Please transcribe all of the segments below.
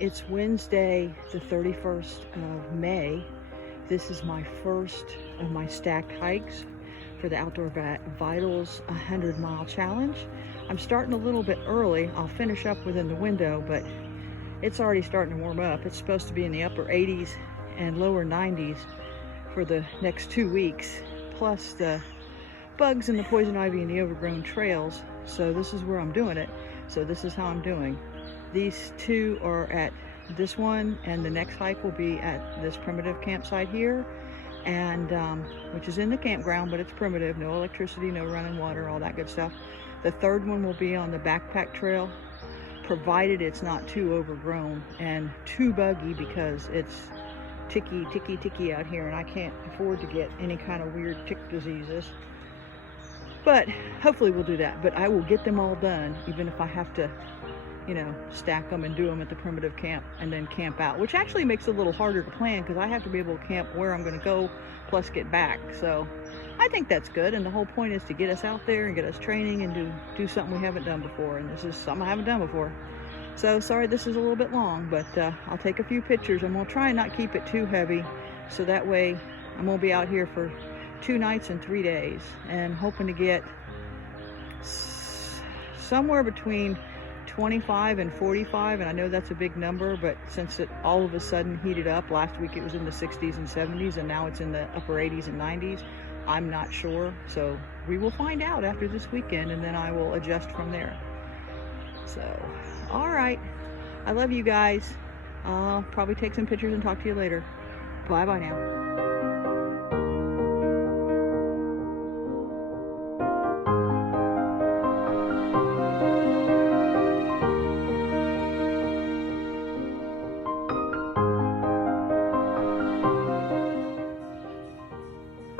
It's Wednesday, the 31st of May. This is my first of my stacked hikes for the Outdoor Vitals 100-mile challenge. I'm starting a little bit early. I'll finish up within the window, but it's already starting to warm up. It's supposed to be in the upper 80s and lower 90s for the next 2 weeks, plus the bugs and the poison ivy and the overgrown trails. So this is where I'm doing it. So this is how I'm doing. These two are at this one, and the next hike will be at this primitive campsite here, and which is in the campground, but it's primitive, no electricity, no running water, all that good stuff. The third one will be on the backpack trail, provided it's not too overgrown and too buggy, because it's ticky out here, and I can't afford to get any kind of weird tick diseases. But hopefully we'll do that. But I will get them all done, even if I have to, you know, stack them and do them at the primitive camp and then camp out, which actually makes it a little harder to plan, because I have to be able to camp where I'm going to go plus get back. So I think that's good, and the whole point is to get us out there and get us training and do something we haven't done before, and this is something I haven't done before. So sorry this is a little bit long, but I'll take a few pictures, and we'll try and not keep it too heavy, so that way I won't be out here for 2 nights and 3 days, and hoping to get somewhere between 25 and 45, and I know that's a big number, but since it all of a sudden heated up, last week it was in the 60s and 70s, and now it's in the upper 80s and 90s, I'm not sure. So we will find out after this weekend, and then I will adjust from there. So, all right, I love you guys. I'll probably take some pictures and talk to you later. Bye now.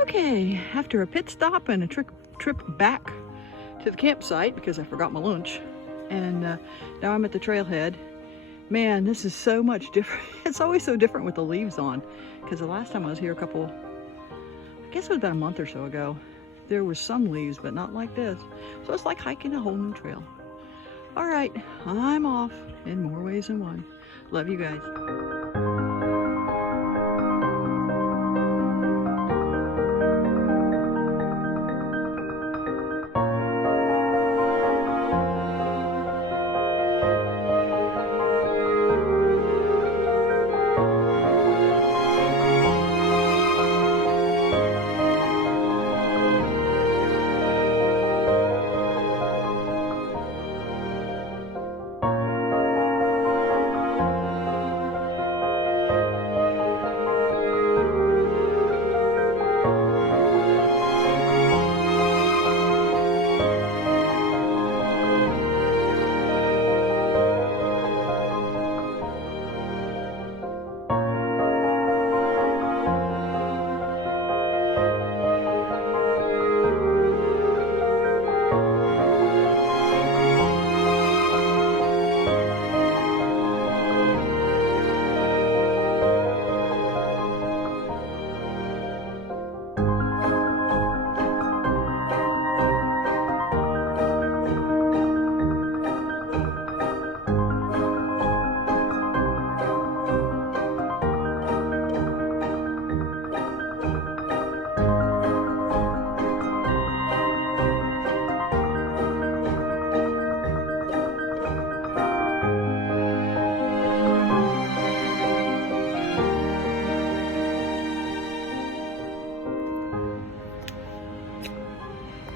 Okay, after a pit stop and a trip back to the campsite because I forgot my lunch, and now I'm at the trailhead. Man, this is so much different. It's always so different with the leaves on, because the last time I was here I guess it was about a month or so ago, there was some leaves, but not like this. So it's like hiking a whole new trail. All right, I'm off in more ways than one. Love you guys.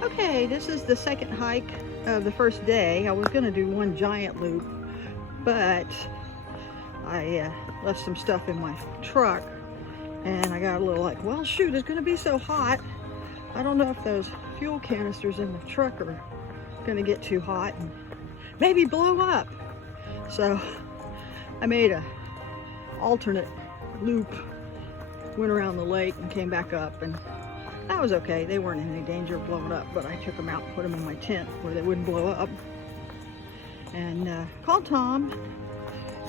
Okay, this is the second hike of the first day. I was going to do one giant loop, but I left some stuff in my truck, and I got a little like, well, shoot, it's going to be so hot. I don't know if those fuel canisters in the truck are going to get too hot and maybe blow up. So I made a alternate loop, went around the lake and came back up, and that was okay. They weren't in any danger of blowing up, but I took them out and put them in my tent where they wouldn't blow up. And called Tom,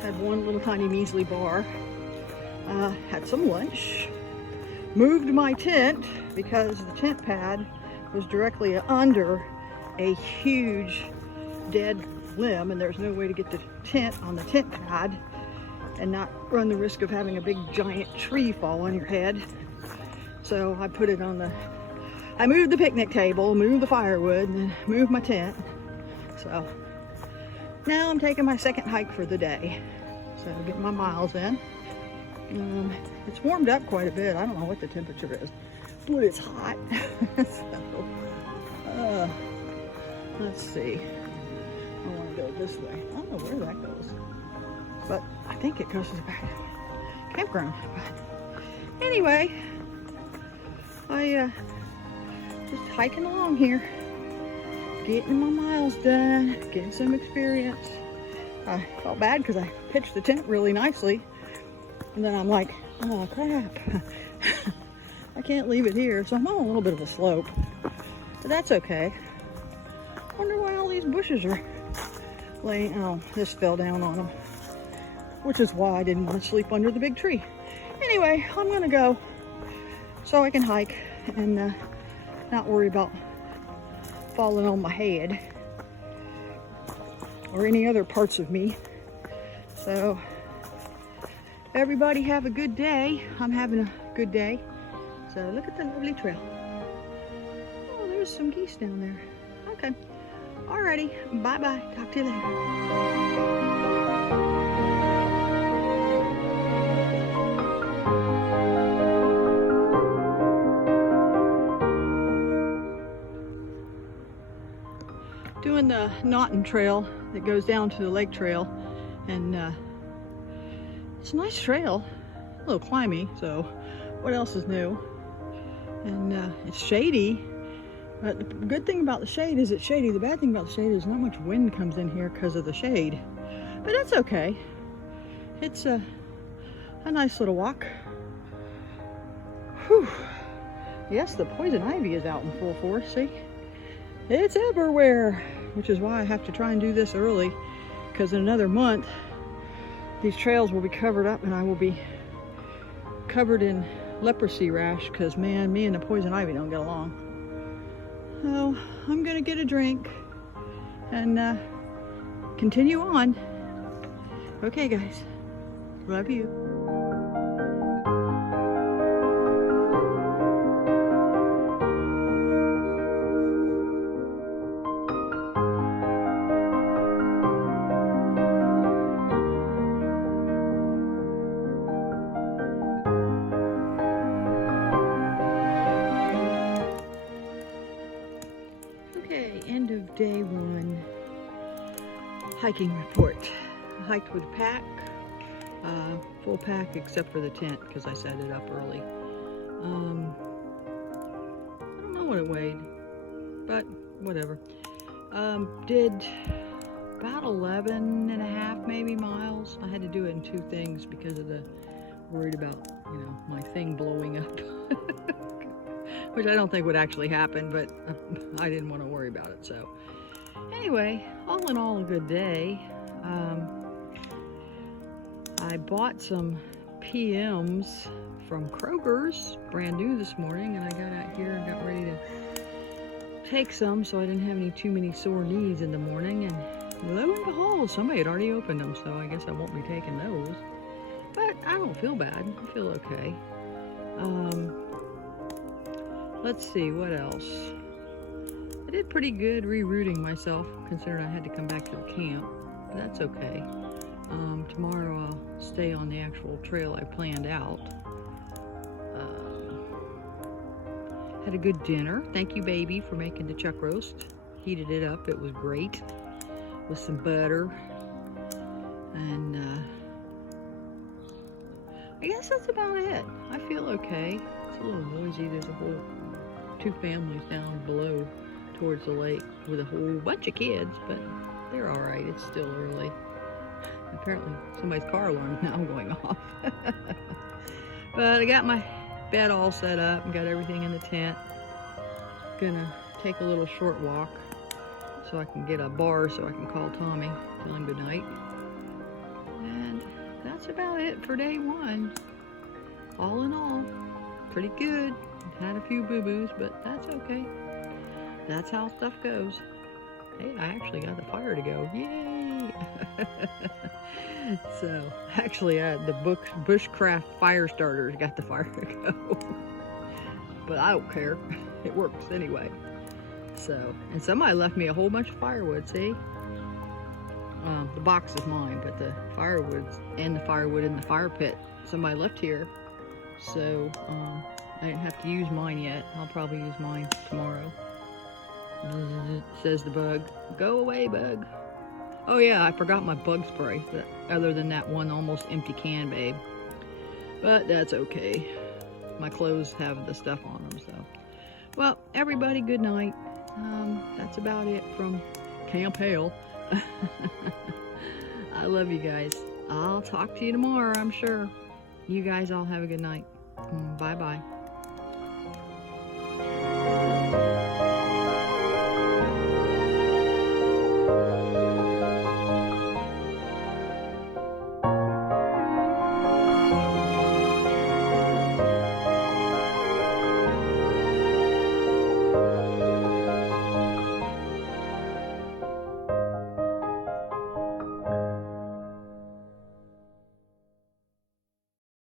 had one little tiny measly bar, had some lunch, moved my tent because the tent pad was directly under a huge dead limb, and there's no way to get the tent on the tent pad. and not run the risk of having a big giant tree fall on your head. So I put it on I moved the picnic table, moved the firewood, and then moved my tent. So now I'm taking my second hike for the day. So getting my miles in. It's warmed up quite a bit. I don't know what the temperature is, but it's hot. So, let's see. I want to go this way. I don't know where that goes, but I think it goes to the back campground. But anyway, I just hiking along here, getting my miles done, getting some experience. I felt bad because I pitched the tent really nicely, and then I'm like, oh crap, I can't leave it here. So I'm on a little bit of a slope, but that's okay. Wonder why all these bushes are laying. Oh, this fell down on them, which is why I didn't want to sleep under the big tree. Anyway, I'm gonna go so I can hike and not worry about falling on my head or any other parts of me. So everybody have a good day. I'm having a good day. So look at the lovely trail. Oh, there's some geese down there. Okay. Alrighty. Bye-bye. Talk to you later. Doing the Naughton Trail that goes down to the lake trail, and it's a nice trail, a little climby, so what else is new? And it's shady, but the good thing about the shade is it's shady. The bad thing about the shade is not much wind comes in here because of the shade, but that's okay. It's a nice little walk. Whew. Yes, the poison ivy is out in full force, see? It's everywhere, which is why I have to try and do this early, because in another month these trails will be covered up and I will be covered in leprosy rash, because man, me and the poison ivy don't get along. So I'm gonna get a drink and continue on. Okay guys, love you. End of day one hiking report. I hiked with a pack, full pack except for the tent because I set it up early. I don't know what it weighed, but whatever. Did about 11 and a half maybe miles. I had to do it in two things because of the worried about, you know, my thing blowing up. Which I don't think would actually happen, but I didn't want to worry about it. So anyway, all in all, a good day. I bought some PMs from Kroger's, brand new this morning, and I got out here and got ready to take some so I didn't have too many sore knees in the morning. And lo and behold, somebody had already opened them, so I guess I won't be taking those. But I don't feel bad. I feel okay. Let's see, what else? I did pretty good rerouting myself, considering I had to come back to the camp, but that's okay. Tomorrow I'll stay on the actual trail I planned out. Had a good dinner. Thank you, baby, for making the chuck roast. Heated it up, it was great, with some butter. And I guess that's about it. I feel okay. It's a little noisy. There's a whole 2 families down below towards the lake with a whole bunch of kids, but they're all right. It's still early. Apparently somebody's car alarm is now going off. But I got my bed all set up and got everything in the tent. Gonna take a little short walk so I can get a bar so I can call Tommy, tell him good night. And that's about it for day one. All in all, pretty good. Had a few boo-boos, but that's okay. That's how stuff goes. Hey, I actually got the fire to go. Yay! Yay! So, actually, the Bushcraft fire starters got the fire to go. But I don't care. It works anyway. So, and somebody left me a whole bunch of firewood, see? The box is mine, but the firewood in the fire pit, somebody left here. So, I didn't have to use mine yet. I'll probably use mine tomorrow. Says the bug. Go away, bug. Oh yeah, I forgot my bug spray, other than that one almost empty can, babe. But that's okay. My clothes have the stuff on them, so. Well, everybody, good night. That's about it from Camp Hale. I love you guys. I'll talk to you tomorrow, I'm sure. You guys all have a good night. Bye-bye.